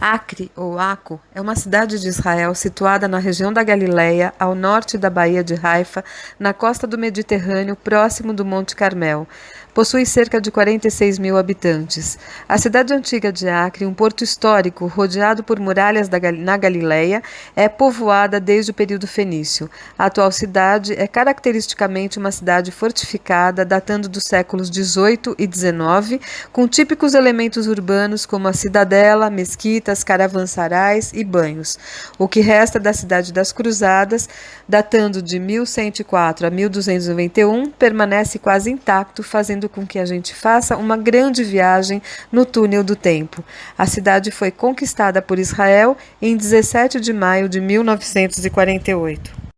Acre, ou Aco, é uma cidade de Israel situada na região da Galileia, ao norte da Baía de Haifa, na costa do Mediterrâneo, próximo do Monte Carmel. Possui cerca de 46 mil habitantes. A cidade antiga de Acre, um porto histórico rodeado por muralhas na Galileia, é povoada desde o período fenício. A atual cidade é caracteristicamente uma cidade fortificada, datando dos séculos XVIII e XIX, com típicos elementos urbanos como a cidadela, mesquitas, caravansarais e banhos. O que resta da cidade das Cruzadas, datando de 1104 a 1291, permanece quase intacto, fazendo com que a gente faça uma grande viagem no túnel do tempo. A cidade foi conquistada por Israel em 17 de maio de 1948.